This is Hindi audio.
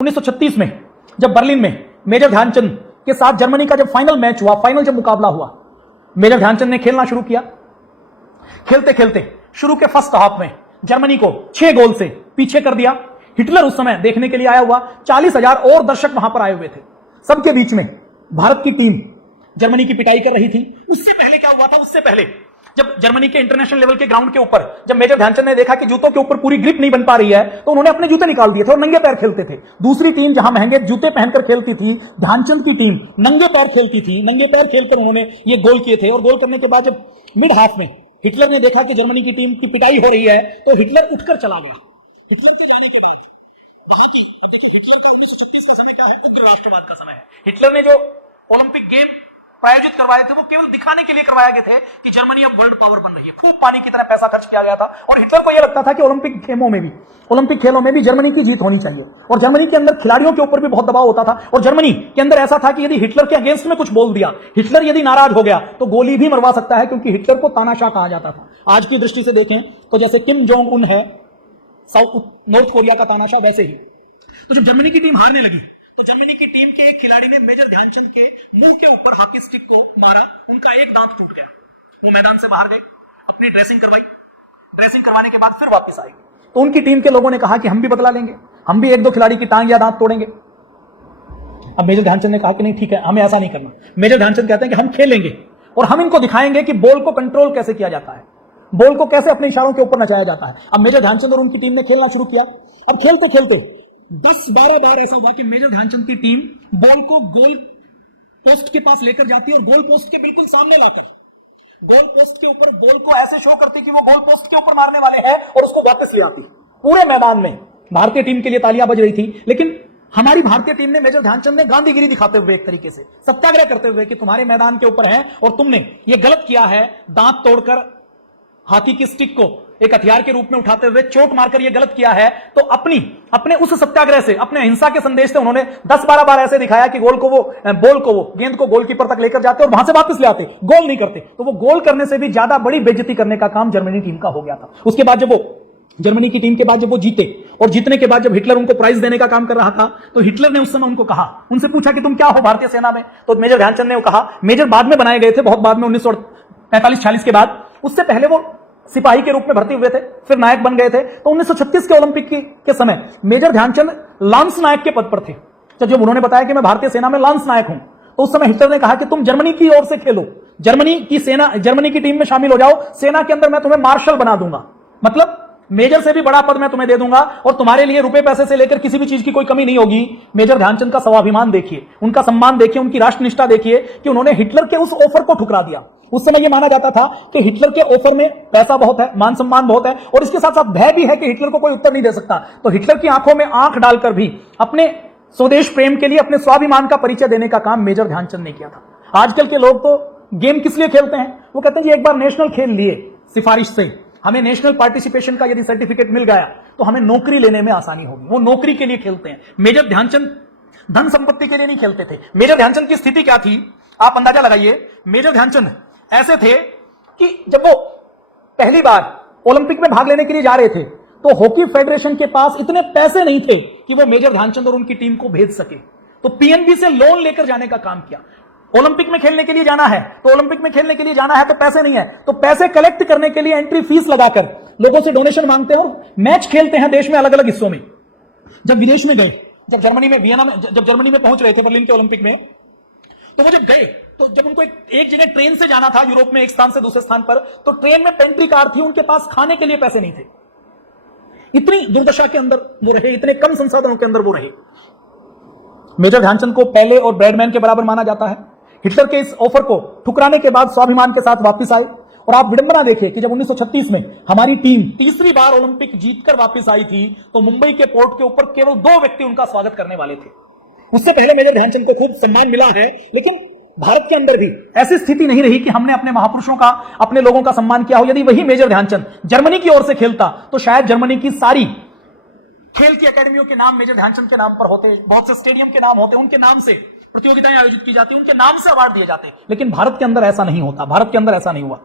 1936 में जब बर्लिन में मेजर ध्यानचंद के साथ जर्मनी का जब फाइनल मैच हुआ, फाइनल जब मुकाबला हुआ, मेजर ध्यानचंद ने खेलना शुरू किया। खेलते खेलते शुरू के फर्स्ट हाफ में जर्मनी को 6 गोल से पीछे कर दिया। हिटलर उस समय देखने के लिए आया हुआ, 40,000 और दर्शक वहां पर आए हुए थे। सबके बीच में भारत की टीम जर्मनी की पिटाई कर रही थी। उससे पहले क्या हुआ था, उससे पहले जब जर्मनी के इंटरनेशनल लेवल के ग्राउंड के ऊपर जब मेजर ध्यानचंद ने देखा कि जूतों के ऊपर पूरी ग्रिप नहीं बन पा रही है, तो उन्होंने अपने जूते निकाल दिए थे और नंगे पैर खेलते थे। दूसरी टीम जहां महंगे जूते पहनकर खेलती थी, ध्यानचंद की टीम नंगे पैर खेलती थी। नंगे पैर खेलकर उन्होंने ये गोल किए थे। और गोल करने के बाद जब मिड हाफ में हिटलर ने देखा कि जर्मनी की टीम की पिटाई हो रही है, तो हिटलर उठकर चला गया। हिटलर के जाने के बाद हिटलर का 1936 का समय क्या है, उग्र राष्ट्रवाद का समय है। हिटलर ने जो ओलंपिक गेम प्रायोजित करवाए थे, वो केवल दिखाने के लिए करवाए गए थे कि जर्मनी अब वर्ल्ड पावर बन रही है। खूब पानी की तरह पैसा खर्च किया गया था और हिटलर को यह लगता था कि ओलंपिक खेलों में भी जर्मनी की जीत होनी चाहिए। और जर्मनी के अंदर खिलाड़ियों के ऊपर भी बहुत दबाव होता था। और जर्मनी के अंदर ऐसा था कि यदि हिटलर के अगेंस्ट में कुछ बोल दिया, हिटलर यदि नाराज हो गया तो गोली भी मरवा सकता है, क्योंकि हिटलर को तानाशाह कहा जाता था। आज की दृष्टि से देखें तो जैसे किम जोंग उन है नॉर्थ कोरिया का तानाशाह, वैसे ही। तो जब जर्मनी की टीम हारने लगी तो जर्मनी की टीम के एक खिलाड़ी ने मेजर ध्यानचंद के मुंह के ऊपर हॉकी स्टिक को मारा। उनका एक दांत टूट गया। वो मैदान से बाहर गए, अपनी ड्रेसिंग करवाई। ड्रेसिंग करवाने के बाद फिर वापस आई तो उनकी टीम के लोगों ने कहा कि हम भी बदला लेंगे, हम भी 1-2 खिलाड़ी की टांग या दांत तोड़ेंगे। अब मेजर ध्यानचंद ने कहा कि नहीं, ठीक है, हमें ऐसा नहीं करना। मेजर ध्यानचंद कहते हैं कि हम खेलेंगे और हम इनको दिखाएंगे कि बॉल को कंट्रोल कैसे किया जाता है, बॉल को कैसे अपने इशारों के ऊपर नचाया जाता है। अब मेजर ध्यानचंद और उनकी टीम ने खेलना शुरू किया। अब खेलते खेलते 10-12 बार ऐसा हुआ कि मेजर ध्यानचंद की टीम बॉल को गोल पोस्ट के पास लेकर जाती है और गोल पोस्ट के बिल्कुल सामने लाकर गोल पोस्ट के ऊपर बॉल को ऐसे शो करती कि वो गोल पोस्ट के ऊपर मारने वाले हैं और उसको वापस ले आती। पूरे मैदान में भारतीय टीम के लिए तालियां बज रही थी। लेकिन हमारी भारतीय टीम ने, मेजर ध्यानचंद ने गांधीगिरी दिखाते हुए, एक तरीके से सत्याग्रह करते हुए कि तुम्हारे मैदान के ऊपर है और तुमने ये गलत किया है, दांत तोड़कर हाथी की स्टिक को एक हथियार के रूप में उठाते हुए चोट मारकर यह गलत किया है। तो अपने उस सत्याग्रह से, अपने अहिंसा के संदेश से उन्होंने 10-12 बार ऐसे दिखाया कि गेंद को गोलकीपर तक लेकर जाते और वहां से वापस ले आते, गोल नहीं करते। तो वो गोल करने से भी ज्यादा बड़ी बेइज्जती करने का काम जर्मनी टीम का हो गया था। उसके बाद जब वो जर्मनी की टीम के बाद जब वो जीते और जीतने के बाद जब हिटलर उनको प्राइज देने का काम कर रहा था, तो हिटलर ने उस समय उनको कहा, उनसे पूछा कि तुम क्या हो भारतीय सेना में। तो मेजर ध्यानचंद ने कहा, मेजर बाद में बनाए गए थे, बहुत बाद में 1945-46 के बाद। उससे पहले वो सिपाही के रूप में भर्ती हुए थे, फिर नायक बन गए थे। तो 1936 के ओलंपिक के समय मेजर ध्यानचंद लांस नायक के पद पर थे। तो जब उन्होंने बताया कि मैं भारतीय सेना में लांस नायक हूं, तो उस समय हिटलर ने कहा कि तुम जर्मनी की ओर से खेलो, जर्मनी की टीम में शामिल हो जाओ, सेना के अंदर मैं तुम्हें मार्शल बना दूंगा, मतलब मेजर से भी बड़ा पद मैं तुम्हें दे दूंगा और तुम्हारे लिए रुपए पैसे से लेकर किसी भी चीज की कोई कमी नहीं होगी। मेजर ध्यानचंद का स्वाभिमान देखिए, उनका सम्मान देखिए, उनकी राष्ट्रनिष्ठा देखिए कि उन्होंने हिटलर के उस ऑफर को ठुकरा दिया। उस समय यह माना जाता था कि हिटलर के ऑफर में पैसा बहुत है, मान सम्मान बहुत है और इसके साथ साथ भय भी है कि हिटलर को कोई उत्तर नहीं दे सकता। तो हिटलर की आंखों में आंख डालकर भी अपने स्वदेश प्रेम के लिए, अपने स्वाभिमान का परिचय देने का काम मेजर ध्यानचंद ने किया था। आजकल के लोग तो गेम किस लिए खेलते हैं, वो कहते हैं कि एक बार नेशनल खेल लिए सिफारिश से, हमें नेशनल पार्टिसिपेशन का यदि सर्टिफिकेट मिल गया तो हमें नौकरी लेने में आसानी होगी। वो नौकरी के लिए खेलते हैं। मेजर ध्यानचंद धन संपत्ति के लिए नहीं खेलते थे। मेजर ध्यानचंद की स्थिति क्या थी, आप अंदाजा लगाइए। मेजर ध्यानचंद ऐसे थे कि जब वो पहली बार ओलंपिक में भाग लेने के लिए जा रहे थे, तो हॉकी फेडरेशन के पास इतने पैसे नहीं थे कि वो मेजर ध्यानचंद और उनकी टीम को भेज सके। तो पीएनबी से लोन लेकर जाने का काम किया। ओलंपिक में खेलने के लिए जाना है तो पैसे नहीं है, तो पैसे कलेक्ट करने के लिए एंट्री फीस लगाकर लोगों से डोनेशन मांगते हैं और मैच खेलते हैं देश में अलग अलग हिस्सों में। जब विदेश में गए, जब जर्मनी में पहुंच रहे थे बर्लिन के ओलंपिक में, तो वो जब गए तो जब उनको एक जगह ट्रेन से जाना था यूरोप में एक स्थान से दूसरे स्थान पर, तो ट्रेन में पेंट्री कार थी, उनके पास खाने के लिए पैसे नहीं थे। इतनी दुर्दशा के अंदर वो रहे, इतने कम संसाधनों के अंदर वो रहे। मेजर ध्यानचंद को पहले और ब्रैडमैन के बराबर माना जाता है। हिटलर के इस ऑफर को ठुकराने के बाद स्वाभिमान के साथ वापस आए। और आप विडंबना देखिए कि जब 1936 में हमारी टीम तीसरी बार ओलंपिक जीतकर वापस आई थी, तो मुंबई के पोर्ट के ऊपर केवल 2 व्यक्ति उनका स्वागत करने वाले थे। उससे पहले मेजर ध्यानचंद को खूब सम्मान मिला है, लेकिन भारत के अंदर भी ऐसी स्थिति नहीं रही कि हमने अपने महापुरुषों का, अपने लोगों का सम्मान किया हो। यदि वही मेजर ध्यानचंद जर्मनी की ओर से खेलता तो शायद जर्मनी की सारी खेल की अकेडमियों के नाम मेजर ध्यानचंद के नाम पर होते, बहुत से स्टेडियम के नाम होते, उनके नाम से प्रतियोगिताएं आयोजित की जाती, उनके नाम से अवार्ड दिए जाते। लेकिन भारत के अंदर ऐसा नहीं होता, भारत के अंदर ऐसा नहीं हुआ।